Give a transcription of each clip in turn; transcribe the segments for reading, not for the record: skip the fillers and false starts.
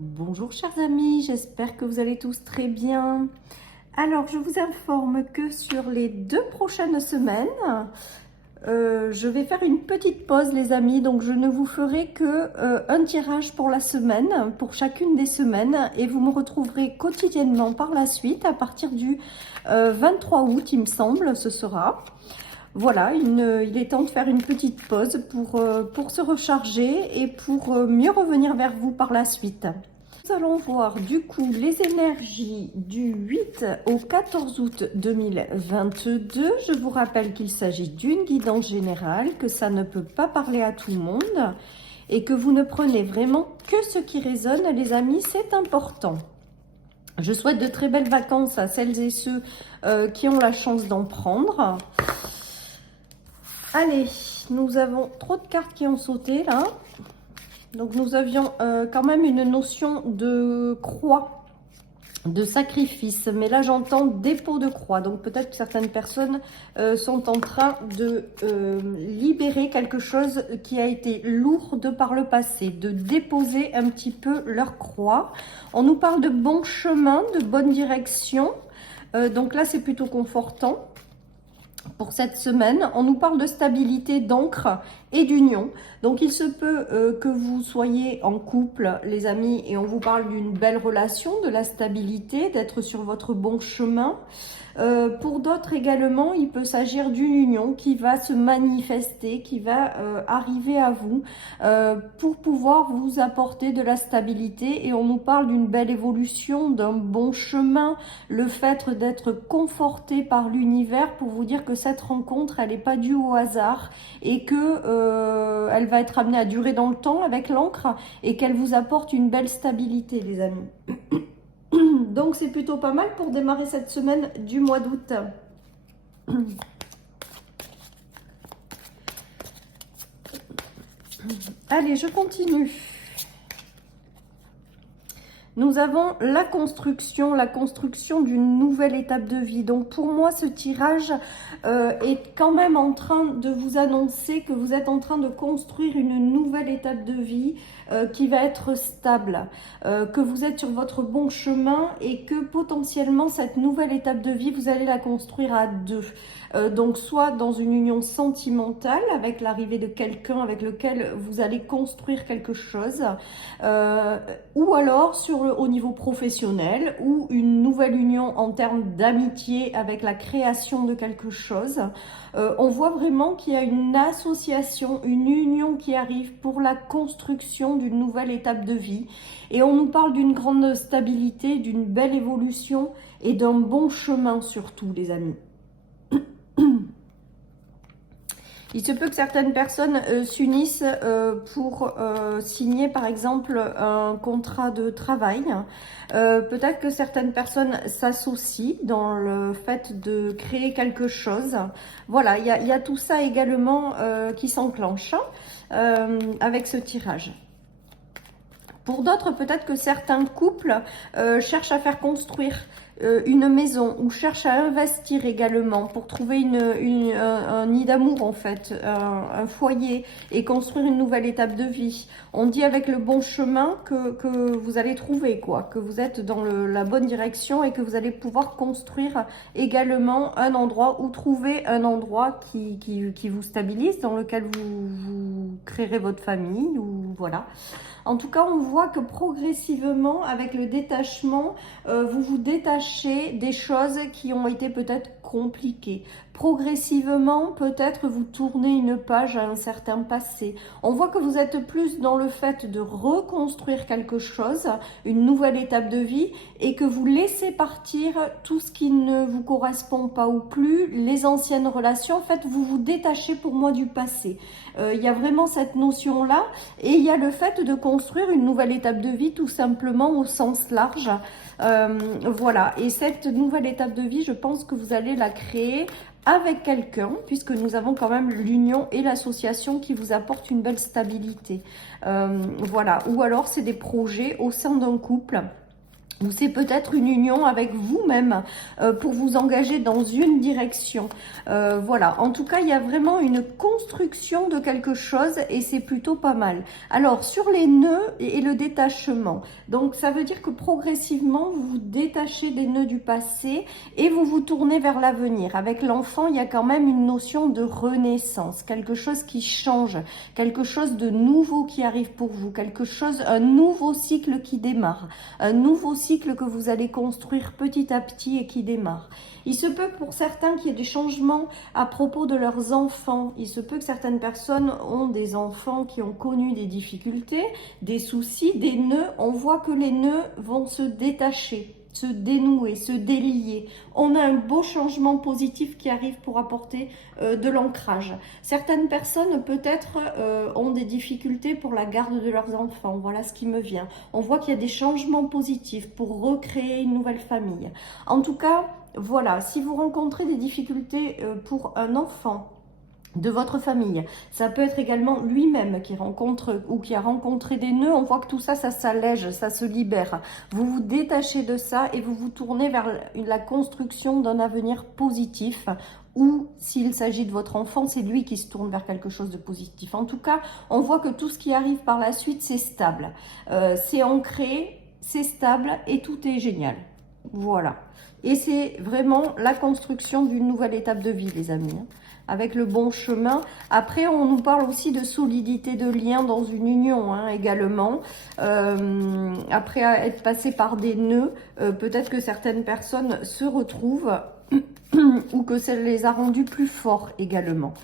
Bonjour chers amis, j'espère que vous allez tous très bien. Alors je vous informe que sur les 2 prochaines semaines, je vais faire une petite pause les amis, donc je ne vous ferai que un tirage pour la semaine, pour chacune des semaines, et vous me retrouverez quotidiennement par la suite à partir du 23 août il me semble, ce sera. Voilà, il est temps de faire une petite pause pour se recharger et pour mieux revenir vers vous par la suite. Nous allons voir du coup les énergies du 8 au 14 août 2022. Je vous rappelle qu'il s'agit d'une guidance générale, que ça ne peut pas parler à tout le monde et que vous ne prenez vraiment que ce qui résonne, les amis, c'est important. Je souhaite de très belles vacances à celles et ceux qui ont la chance d'en prendre. Allez, nous avons trop de cartes qui ont sauté là. Donc nous avions quand même une notion de croix, de sacrifice. Mais là j'entends dépôt de croix. Donc peut-être que certaines personnes sont en train de libérer quelque chose qui a été lourde par le passé. De déposer un petit peu leur croix. On nous parle de bon chemin, de bonne direction. Donc là c'est plutôt confortant. Pour cette semaine, on nous parle de stabilité, d'ancre et d'union. Donc il se peut que vous soyez en couple, les amis, et on vous parle d'une belle relation, de la stabilité, d'être sur votre bon chemin. Pour d'autres également, il peut s'agir d'une union qui va se manifester, qui va arriver à vous pour pouvoir vous apporter de la stabilité. Et on nous parle d'une belle évolution, d'un bon chemin, le fait d'être conforté par l'univers pour vous dire que cette rencontre, elle n'est pas due au hasard et que elle va être amenée à durer dans le temps avec l'encre et qu'elle vous apporte une belle stabilité, les amis. Donc c'est plutôt pas mal pour démarrer cette semaine du mois d'août. Allez, je continue. Nous avons la construction d'une nouvelle étape de vie. Donc pour moi, ce tirage est quand même en train de vous annoncer que vous êtes en train de construire une nouvelle étape de vie qui va être stable, que vous êtes sur votre bon chemin et que potentiellement cette nouvelle étape de vie, vous allez la construire à deux. Donc soit dans une union sentimentale avec l'arrivée de quelqu'un avec lequel vous allez construire quelque chose, ou alors au niveau professionnel ou une nouvelle union en termes d'amitié avec la création de quelque chose. On voit vraiment qu'il y a une association, une union qui arrive pour la construction d'une nouvelle étape de vie. Et on nous parle d'une grande stabilité, d'une belle évolution et d'un bon chemin surtout, les amis. Il se peut que certaines personnes s'unissent pour signer par exemple un contrat de travail. Peut-être que certaines personnes s'associent dans le fait de créer quelque chose. Voilà, il y a tout ça également qui s'enclenche avec ce tirage. Pour d'autres, peut-être que certains couples cherchent à faire construire une maison ou cherchent à investir également pour trouver un nid d'amour en fait, un foyer et construire une nouvelle étape de vie. On dit avec le bon chemin que vous allez trouver quoi, que vous êtes dans la bonne direction et que vous allez pouvoir construire également un endroit ou trouver un endroit qui vous stabilise, dans lequel vous créerez votre famille ou voilà. En tout cas, on voit que progressivement, avec le détachement, vous vous détachez des choses qui ont été peut-être compliquées. Progressivement, peut-être vous tournez une page à un certain passé. On voit que vous êtes plus dans le fait de reconstruire quelque chose, une nouvelle étape de vie, et que vous laissez partir tout ce qui ne vous correspond pas ou plus, les anciennes relations. En fait, vous vous détachez pour moi du passé. Il y a vraiment cette notion-là, et il y a le fait de construire une nouvelle étape de vie tout simplement au sens large. Voilà, et cette nouvelle étape de vie, je pense que vous allez la créer avec quelqu'un, puisque nous avons quand même l'union et l'association qui vous apportent une belle stabilité. Voilà, ou alors c'est des projets au sein d'un couple. ou c'est peut-être une union avec vous-même pour vous engager dans une direction. Voilà, en tout cas, il y a vraiment une construction de quelque chose et c'est plutôt pas mal. Alors, sur les nœuds et le détachement, donc ça veut dire que progressivement, vous vous détachez des nœuds du passé et vous vous tournez vers l'avenir. Avec l'enfant, il y a quand même une notion de renaissance, quelque chose qui change, quelque chose de nouveau qui arrive pour vous, quelque chose, un nouveau cycle qui démarre, un nouveau cycle que vous allez construire petit à petit et qui démarre. Il se peut pour certains qu'il y ait des changements à propos de leurs enfants. Il se peut que certaines personnes ont des enfants qui ont connu des difficultés, des soucis, des nœuds. On voit que les nœuds vont se détacher, se dénouer, se délier. On a un beau changement positif qui arrive pour apporter de l'ancrage. Certaines personnes peut-être ont des difficultés pour la garde de leurs enfants. Voilà ce qui me vient. On voit qu'il y a des changements positifs pour recréer une nouvelle famille. En tout cas, voilà, si vous rencontrez des difficultés pour un enfant de votre famille, ça peut être également lui-même qui rencontre ou qui a rencontré des nœuds, on voit que tout ça, ça s'allège, ça se libère. Vous vous détachez de ça et vous vous tournez vers la construction d'un avenir positif, ou s'il s'agit de votre enfant, c'est lui qui se tourne vers quelque chose de positif. En tout cas, on voit que tout ce qui arrive par la suite, c'est stable, c'est ancré, c'est stable et tout est génial. Voilà. Et c'est vraiment la construction d'une nouvelle étape de vie, les amis, avec le bon chemin. Après, on nous parle aussi de solidité de lien dans une union également. Après être passé par des nœuds, peut-être que certaines personnes se retrouvent ou que ça les a rendus plus forts également.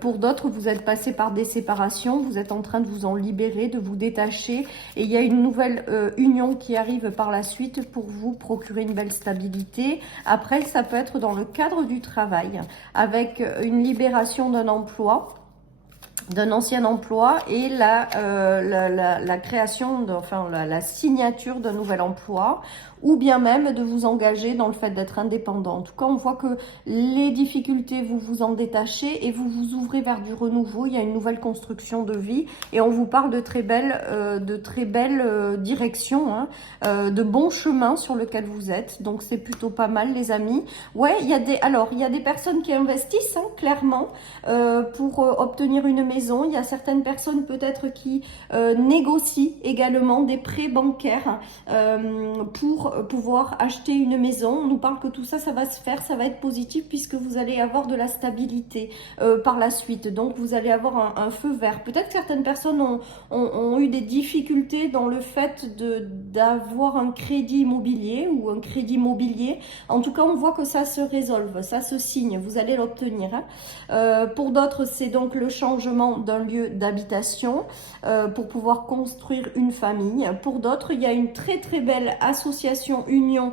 Pour d'autres, vous êtes passé par des séparations, vous êtes en train de vous en libérer, de vous détacher, et il y a une nouvelle union qui arrive par la suite pour vous procurer une belle stabilité. Après, ça peut être dans le cadre du travail, avec une libération d'un emploi, d'un ancien emploi, et la création, la signature d'un nouvel emploi, ou bien même de vous engager dans le fait d'être indépendant. En tout cas, on voit que les difficultés, vous vous en détachez et vous vous ouvrez vers du renouveau. Il y a une nouvelle construction de vie et on vous parle de très belles directions, de bons chemins sur lequel vous êtes. Donc, c'est plutôt pas mal, les amis. Ouais, il y a des personnes qui investissent, clairement, pour obtenir une maison. Il y a certaines personnes peut-être qui négocient également des prêts bancaires pour pouvoir acheter une maison. On nous parle que tout ça, ça va se faire, ça va être positif puisque vous allez avoir de la stabilité par la suite. Donc, vous allez avoir un feu vert. Peut-être que certaines personnes ont eu des difficultés dans le fait d'avoir un crédit immobilier ou un crédit mobilier. En tout cas, on voit que ça se résolve, ça se signe, vous allez l'obtenir. Pour d'autres, c'est donc le changement d'un lieu d'habitation pour pouvoir construire une famille. Pour d'autres, il y a une très très belle association, union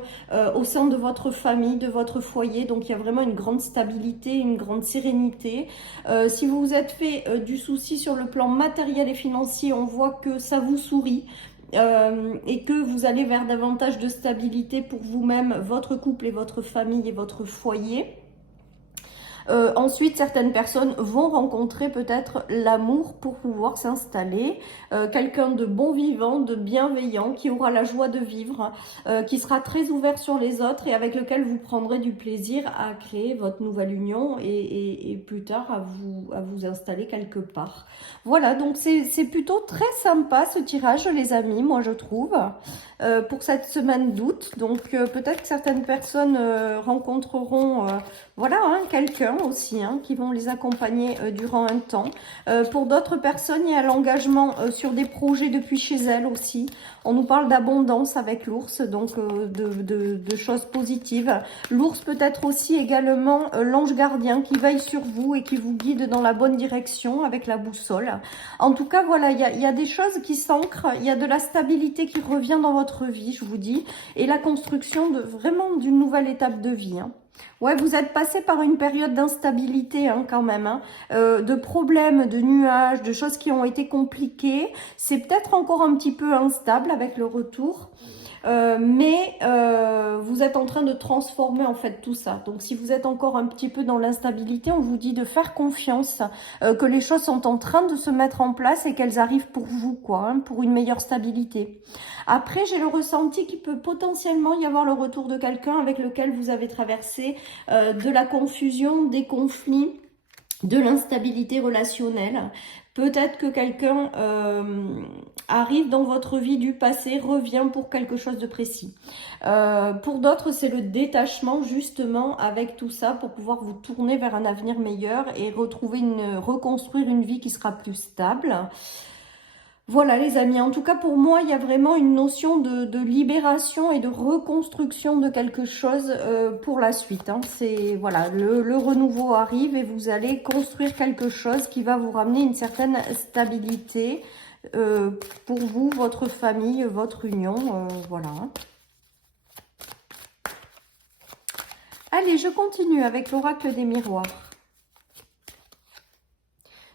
au sein de votre famille, de votre foyer. Donc, il y a vraiment une grande stabilité, une grande sérénité. Si vous vous êtes fait du souci sur le plan matériel et financier, on voit que ça vous sourit. Et que vous allez vers davantage de stabilité pour vous-même, votre couple et votre famille et votre foyer. Ensuite, certaines personnes vont rencontrer peut-être l'amour pour pouvoir s'installer, quelqu'un de bon vivant, de bienveillant, qui aura la joie de vivre, qui sera très ouvert sur les autres et avec lequel vous prendrez du plaisir à créer votre nouvelle union et plus tard à vous installer quelque part. Voilà, donc c'est plutôt très sympa ce tirage, les amis, moi je trouve, pour cette semaine d'août. Donc peut-être que certaines personnes rencontreront voilà, quelqu'un aussi qui vont les accompagner durant un temps. Pour d'autres personnes, il y a l'engagement sur des projets depuis chez elles aussi. On nous parle d'abondance avec l'ours, donc de choses positives. L'ours peut être aussi également l'ange gardien qui veille sur vous et qui vous guide dans la bonne direction avec la boussole. En tout cas, voilà, il y a des choses qui s'ancrent, il y a de la stabilité qui revient dans votre vie, je vous dis, et la construction vraiment d'une nouvelle étape de vie. Ouais, vous êtes passé par une période d'instabilité quand même, de problèmes, de nuages, de choses qui ont été compliquées. C'est peut-être encore un petit peu instable avec le retour. mais vous êtes en train de transformer en fait tout ça. Donc si vous êtes encore un petit peu dans l'instabilité, on vous dit de faire confiance, que les choses sont en train de se mettre en place et qu'elles arrivent pour vous, quoi, hein, pour une meilleure stabilité. Après, j'ai le ressenti qu'il peut potentiellement y avoir le retour de quelqu'un avec lequel vous avez traversé de la confusion, des conflits, de l'instabilité relationnelle. Peut-être que quelqu'un arrive dans votre vie du passé, revient pour quelque chose de précis. Pour d'autres, c'est le détachement justement avec tout ça pour pouvoir vous tourner vers un avenir meilleur et reconstruire une vie qui sera plus stable. Voilà les amis, en tout cas pour moi, il y a vraiment une notion de libération et de reconstruction de quelque chose pour la suite. Hein. C'est voilà, le renouveau arrive et vous allez construire quelque chose qui va vous ramener une certaine stabilité pour vous, votre famille, votre union. Voilà. Allez, je continue avec l'oracle des miroirs.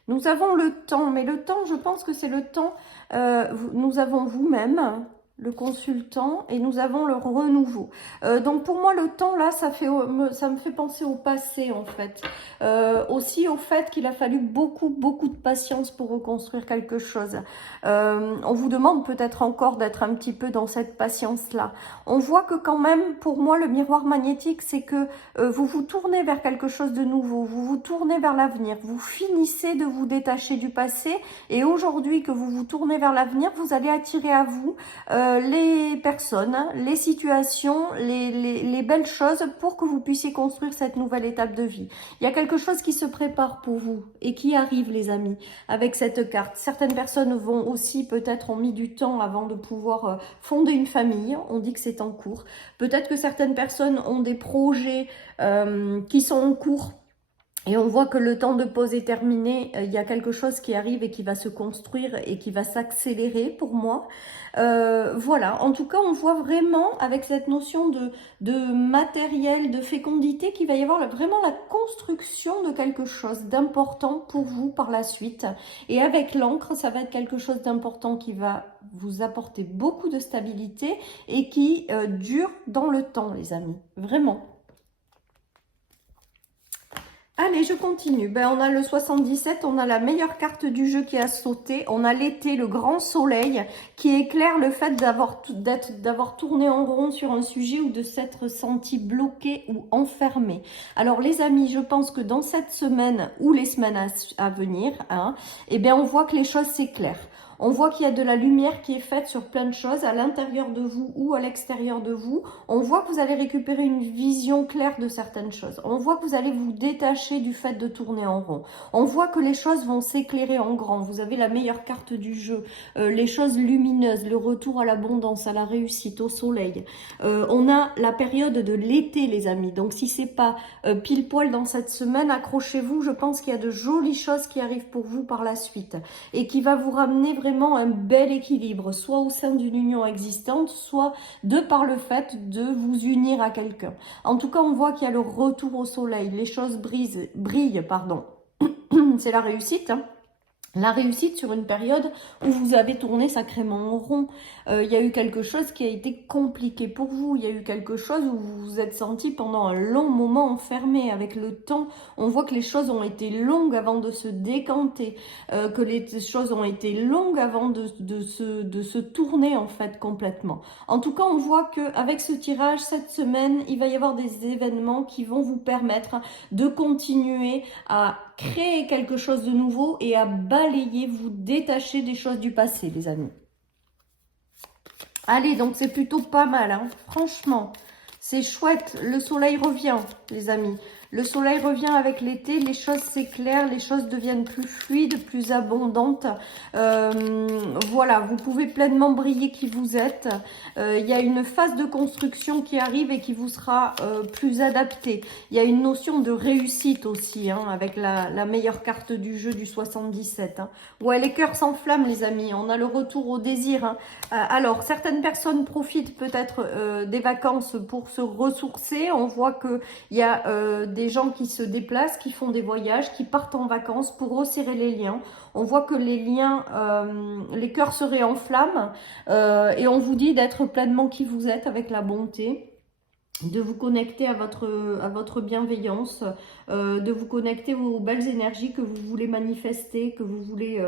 Nous avons le temps, mais le temps, je pense que c'est le temps, nous avons vous-même, le consultant, et nous avons le renouveau. Donc pour moi, le temps, là, ça me fait penser au passé, en fait. Aussi au fait qu'il a fallu beaucoup de patience pour reconstruire quelque chose. On vous demande peut-être encore d'être un petit peu dans cette patience-là. On voit que quand même, pour moi, le miroir magnétique, c'est que vous vous tournez vers quelque chose de nouveau, vous vous tournez vers l'avenir, vous finissez de vous détacher du passé, et aujourd'hui que vous vous tournez vers l'avenir, vous allez attirer à vous les personnes, les situations, les belles choses pour que vous puissiez construire cette nouvelle étape de vie. Il y a quelque chose qui se prépare pour vous et qui arrive les amis avec cette carte. Certaines personnes vont aussi peut-être ont mis du temps avant de pouvoir fonder une famille, on dit que c'est en cours. Peut-être que certaines personnes ont des projets qui sont en cours. Et on voit que le temps de pause est terminé, il y a quelque chose qui arrive et qui va se construire et qui va s'accélérer pour moi. Voilà, en tout cas, on voit vraiment avec cette notion de matériel, de fécondité, qu'il va y avoir vraiment la construction de quelque chose d'important pour vous par la suite. Et avec l'encre, ça va être quelque chose d'important qui va vous apporter beaucoup de stabilité et qui dure dans le temps, les amis, vraiment. Allez, je continue. Ben, on a le 77, on a la meilleure carte du jeu qui a sauté. On a l'été, le grand soleil qui éclaire le fait d'avoir tourné en rond sur un sujet ou de s'être senti bloqué ou enfermé. Alors les amis, je pense que dans cette semaine ou les semaines à venir, hein, eh bien, on voit que les choses s'éclairent. On voit qu'il y a de la lumière qui est faite sur plein de choses à l'intérieur de vous ou à l'extérieur de vous. On voit que vous allez récupérer une vision claire de certaines choses. On voit que vous allez vous détacher du fait de tourner en rond. On voit que les choses vont s'éclairer en grand. Vous avez la meilleure carte du jeu, les choses lumineuses, le retour à l'abondance, à la réussite, au soleil. On a la période de l'été, les amis. Donc si c'est pas pile poil dans cette semaine, accrochez-vous. Je pense qu'il y a de jolies choses qui arrivent pour vous par la suite et qui va vous ramener vraiment un bel équilibre, soit au sein d'une union existante, soit de par le fait de vous unir à quelqu'un. En tout cas, on voit qu'il y a le retour au soleil, les choses brillent, pardon. C'est la réussite, hein. La réussite sur une période où vous avez tourné sacrément en rond. Il y a eu quelque chose qui a été compliqué pour vous. Il y a eu quelque chose où vous vous êtes senti pendant un long moment enfermé. Avec le temps, on voit que les choses ont été longues avant de se décanter, que les choses ont été longues avant de se tourner en fait complètement. En tout cas, on voit qu'avec ce tirage, cette semaine, il va y avoir des événements qui vont vous permettre de continuer à créer quelque chose de nouveau et à balayer, vous détacher des choses du passé, les amis. Allez, donc c'est plutôt pas mal, hein. Franchement, c'est chouette. Le soleil revient, les amis. Le soleil revient avec l'été, les choses s'éclairent, les choses deviennent plus fluides, plus abondantes. Voilà, vous pouvez pleinement briller qui vous êtes. Il y a une phase de construction qui arrive et qui vous sera plus adaptée. Il y a une notion de réussite aussi, hein, avec la meilleure carte du jeu du 77. Hein. Ouais, les cœurs s'enflamment, les amis. On a le retour au désir. Hein. Alors, certaines personnes profitent peut-être des vacances pour se ressourcer. On voit qu'il y a des gens qui se déplacent, qui font des voyages, qui partent en vacances pour resserrer les liens. On voit que les liens, les cœurs se réenflamment et on vous dit d'être pleinement qui vous êtes avec la bonté, de vous connecter à votre bienveillance, de vous connecter aux belles énergies que vous voulez manifester, que vous voulez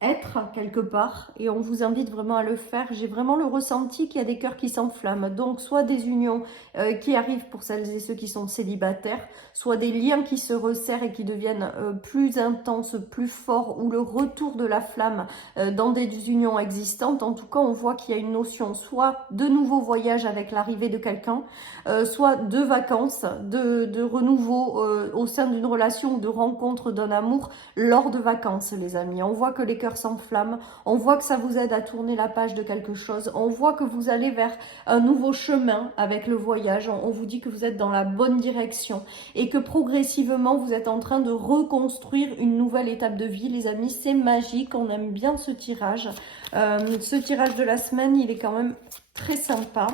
être quelque part, et on vous invite vraiment à le faire. J'ai vraiment le ressenti qu'il y a des cœurs qui s'enflamment, donc soit des unions qui arrivent pour celles et ceux qui sont célibataires, soit des liens qui se resserrent et qui deviennent plus intenses, plus forts, ou le retour de la flamme dans des unions existantes. En tout cas, on voit qu'il y a une notion soit de nouveau voyage avec l'arrivée de quelqu'un, soit de vacances, de renouveau au sein d'une relation ou de rencontre d'un amour lors de vacances, les amis. On voit que les cœurs s'enflamment, on voit que ça vous aide à tourner la page de quelque chose, on voit que vous allez vers un nouveau chemin avec le voyage, on vous dit que vous êtes dans la bonne direction et que progressivement vous êtes en train de reconstruire une nouvelle étape de vie, les amis. C'est magique, on aime bien ce tirage. Ce tirage de la semaine, il est quand même très sympa.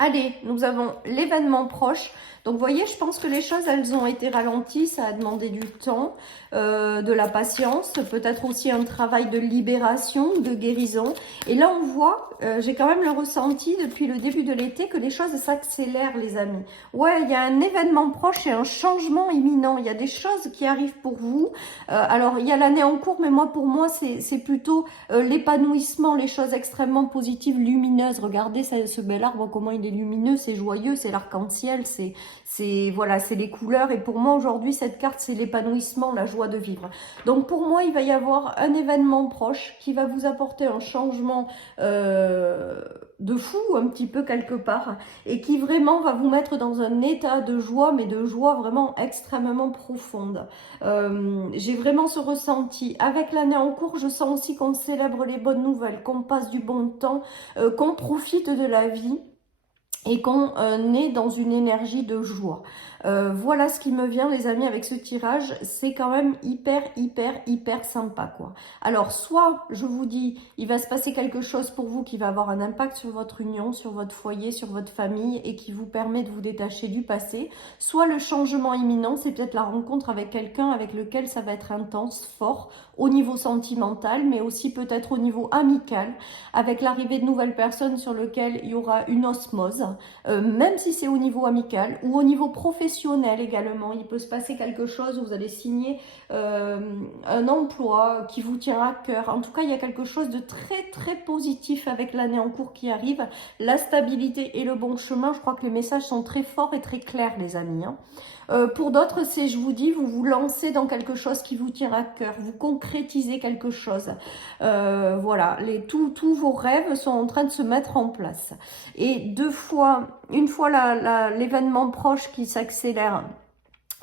Allez, nous avons l'événement proche. Donc, vous voyez, je pense que les choses, elles ont été ralenties. Ça a demandé du temps, de la patience, peut-être aussi un travail de libération, de guérison. Et là, on voit, j'ai quand même le ressenti depuis le début de l'été que les choses s'accélèrent, les amis. Ouais, il y a un événement proche et un changement imminent. Il y a des choses qui arrivent pour vous. Alors, il y a l'année en cours, mais pour moi, c'est plutôt l'épanouissement, les choses extrêmement positives, lumineuses. Regardez ce bel arbre, comment il est lumineux, c'est joyeux, c'est l'arc-en-ciel, voilà, c'est les couleurs. Et pour moi aujourd'hui, cette carte, c'est l'épanouissement, la joie de vivre. Donc pour moi, il va y avoir un événement proche qui va vous apporter un changement de fou, un petit peu quelque part, et qui vraiment va vous mettre dans un état de joie, mais de joie vraiment extrêmement profonde. J'ai vraiment ce ressenti. Avec l'année en cours, je sens aussi qu'on célèbre les bonnes nouvelles, qu'on passe du bon temps, qu'on profite de la vie, et qu'on est dans une énergie de joie. Voilà ce qui me vient, les amis, avec ce tirage. C'est quand même hyper sympa, quoi. Alors, soit, je vous dis, il va se passer quelque chose pour vous qui va avoir un impact sur votre union, sur votre foyer, sur votre famille, et qui vous permet de vous détacher du passé. Soit le changement imminent, c'est peut-être la rencontre avec quelqu'un avec lequel ça va être intense, fort, au niveau sentimental, mais aussi peut-être au niveau amical, avec l'arrivée de nouvelles personnes sur lesquelles il y aura une osmose, même si c'est au niveau amical ou au niveau professionnel également. Il peut se passer quelque chose, vous allez signer un emploi qui vous tient à cœur. En tout cas, il y a quelque chose de très positif avec l'année en cours qui arrive. La stabilité et le bon chemin, je crois que les messages sont très forts et très clairs, les amis, hein. Pour d'autres, c'est, je vous dis, vous vous lancez dans quelque chose qui vous tient à cœur, vous concrétisez quelque chose. Voilà, tous vos rêves sont en train de se mettre en place. Et une fois l'événement proche qui s'accélère,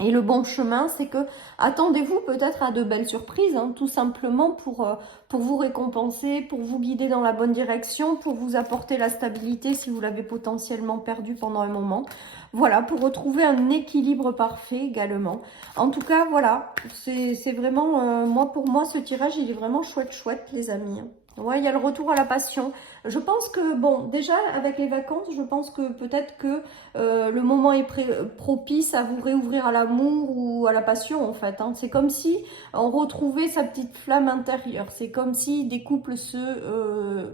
et le bon chemin, c'est que attendez-vous peut-être à de belles surprises, hein, tout simplement pour vous récompenser, pour vous guider dans la bonne direction, pour vous apporter la stabilité si vous l'avez potentiellement perdu pendant un moment. Voilà, pour retrouver un équilibre parfait également. En tout cas, voilà, c'est vraiment, pour moi, ce tirage, il est vraiment chouette, les amis, hein. Ouais, il y a le retour à la passion. Je pense que, bon, déjà, avec les vacances, je pense que peut-être que le moment est propice à vous réouvrir à l'amour ou à la passion, en fait, hein. C'est comme si on retrouvait sa petite flamme intérieure. C'est comme si des couples se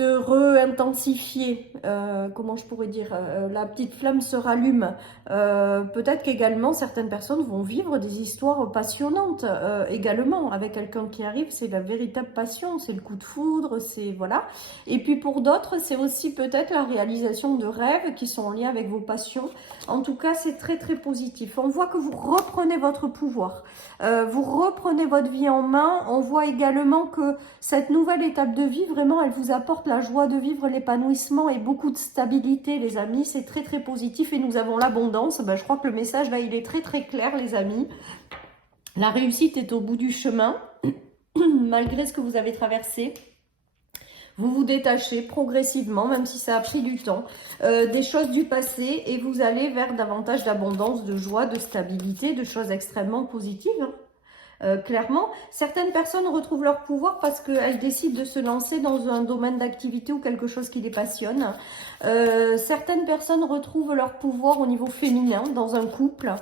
re-intensifier, comment je pourrais dire, la petite flamme se rallume. Peut-être qu'également certaines personnes vont vivre des histoires passionnantes également avec quelqu'un qui arrive, c'est la véritable passion, c'est le coup de foudre, c'est voilà. Et puis pour d'autres, c'est aussi peut-être la réalisation de rêves qui sont en lien avec vos passions. En tout cas, c'est très positif. On voit que vous reprenez votre pouvoir, vous reprenez votre vie en main. On voit également que cette nouvelle étape de vie, vraiment, elle vous apporte la joie de vivre, l'épanouissement et beaucoup de stabilité, les amis. C'est très positif et nous avons l'abondance. Ben, je crois que le message, là, il est très clair, les amis. La réussite est au bout du chemin, malgré ce que vous avez traversé. Vous vous détachez progressivement, même si ça a pris du temps, des choses du passé, et vous allez vers davantage d'abondance, de joie, de stabilité, de choses extrêmement positives, hein. clairement. Certaines personnes retrouvent leur pouvoir parce qu'elles décident de se lancer dans un domaine d'activité ou quelque chose qui les passionne. Certaines personnes retrouvent leur pouvoir au niveau féminin, dans un couple.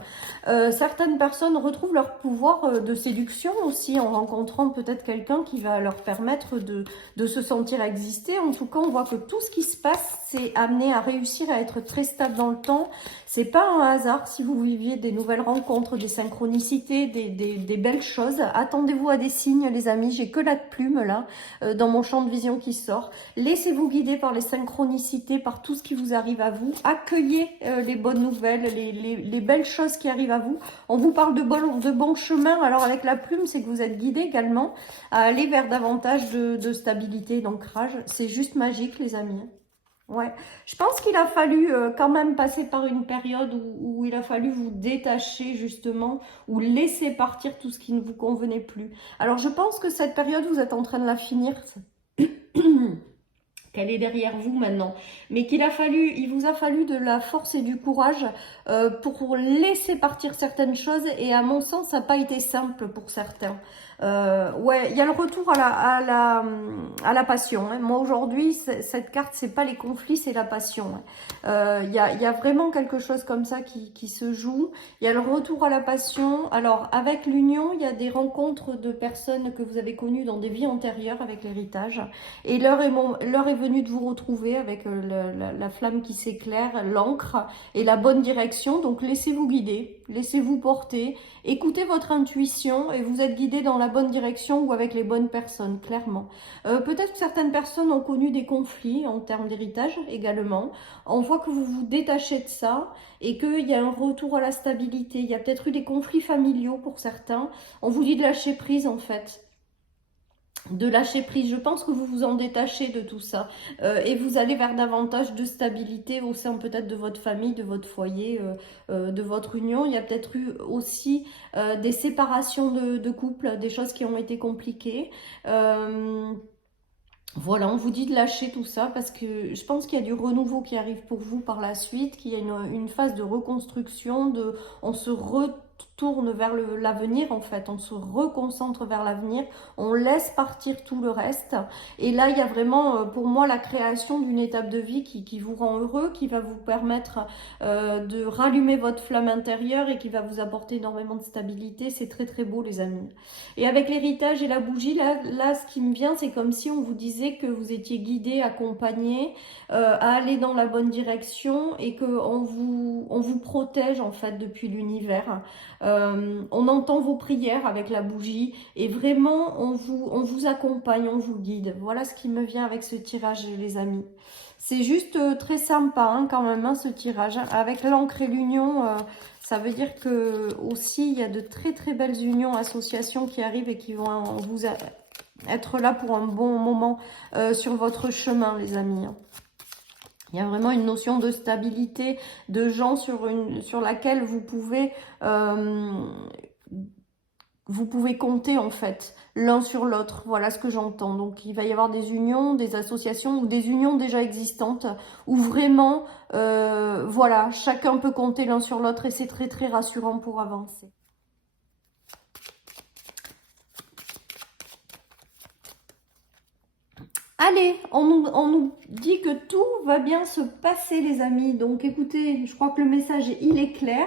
Certaines personnes retrouvent leur pouvoir de séduction aussi, en rencontrant peut-être quelqu'un qui va leur permettre de se sentir exister. En tout cas, on voit que tout ce qui se passe, c'est amené à réussir à être très stable dans le temps. C'est pas un hasard si vous viviez des nouvelles rencontres, des synchronicités, des belles choses. Attendez-vous à des signes, les amis. J'ai que la plume là, dans mon champ de vision qui sort. Laissez-vous guider par les synchronicités, par tout ce qui vous arrive à vous. Accueillez les bonnes nouvelles, les belles choses qui arrivent à vous. On vous parle de bons chemins. Alors avec la plume, c'est que vous êtes guidé également à aller vers davantage de stabilité, d'ancrage. C'est juste magique, les amis. Ouais, je pense qu'il a fallu quand même passer par une période où il a fallu vous détacher justement, ou laisser partir tout ce qui ne vous convenait plus. Alors je pense que cette période, vous êtes en train de la finir. Qu'elle est derrière vous maintenant, mais il vous a fallu de la force et du courage pour laisser partir certaines choses, et à mon sens, ça n'a pas été simple pour certains. Ouais, il y a le retour à la passion. Hein. Moi aujourd'hui, cette carte, c'est pas les conflits, c'est la passion. Hein. Il y a vraiment quelque chose comme ça qui se joue. Il y a le retour à la passion. Alors avec l'union, il y a des rencontres de personnes que vous avez connues dans des vies antérieures avec l'héritage, et l'heure est venue de vous retrouver avec la flamme qui s'éclaire, l'encre et la bonne direction. Donc laissez-vous guider, laissez-vous porter, écoutez votre intuition et vous êtes guidé dans la bonne direction ou avec les bonnes personnes, clairement. Peut-être que certaines personnes ont connu des conflits en termes d'héritage également. On voit que vous vous détachez de ça et qu'il y a un retour à la stabilité. Il y a peut-être eu des conflits familiaux pour certains. On vous dit de lâcher prise en fait. De lâcher prise, je pense que vous vous en détachez de tout ça et vous allez vers davantage de stabilité au sein peut-être de votre famille, de votre foyer, de votre union. Il y a peut-être eu aussi des séparations de couple, des choses qui ont été compliquées. Voilà, on vous dit de lâcher tout ça parce que je pense qu'il y a du renouveau qui arrive pour vous par la suite, qu'il y a une phase de reconstruction, on se retourne vers l'avenir en fait, on se reconcentre vers l'avenir, on laisse partir tout le reste. Et là, il y a vraiment pour moi la création d'une étape de vie qui vous rend heureux, qui va vous permettre de rallumer votre flamme intérieure et qui va vous apporter énormément de stabilité. C'est très très beau les amis. Et avec l'héritage et la bougie, là ce qui me vient, c'est comme si on vous disait que vous étiez guidé, accompagné à aller dans la bonne direction et qu'on vous protège en fait depuis l'univers. On entend vos prières avec la bougie et vraiment on vous accompagne, on vous guide. Voilà ce qui me vient avec ce tirage les amis. C'est juste très sympa hein, quand même hein, ce tirage. Avec l'encre et l'union, ça veut dire que aussi il y a de très très belles unions, associations qui arrivent et qui vont vous être là pour un bon moment sur votre chemin les amis. Il y a vraiment une notion de stabilité, de gens sur laquelle vous pouvez compter en fait, l'un sur l'autre. Voilà ce que j'entends. Donc il va y avoir des unions, des associations ou des unions déjà existantes où vraiment, voilà, chacun peut compter l'un sur l'autre et c'est très très rassurant pour avancer. Allez, on nous dit que tout va bien se passer les amis. Donc écoutez, je crois que le message il est clair.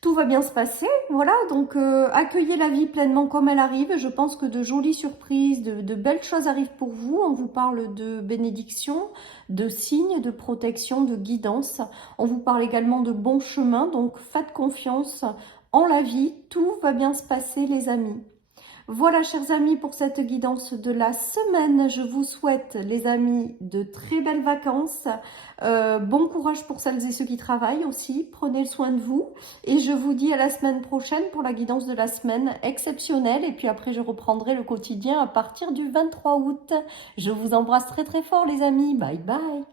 Tout va bien se passer, voilà, donc accueillez la vie pleinement comme elle arrive. Je pense que de jolies surprises, de belles choses arrivent pour vous. On vous parle de bénédiction, de signes, de protection, de guidance. On vous parle également de bons chemins, donc faites confiance en la vie. Tout va bien se passer les amis. Voilà, chers amis, pour cette guidance de la semaine. Je vous souhaite, les amis, de très belles vacances. Bon courage pour celles et ceux qui travaillent aussi. Prenez soin de vous. Et je vous dis à la semaine prochaine pour la guidance de la semaine exceptionnelle. Et puis après, je reprendrai le quotidien à partir du 23 août. Je vous embrasse très très fort, les amis. Bye bye.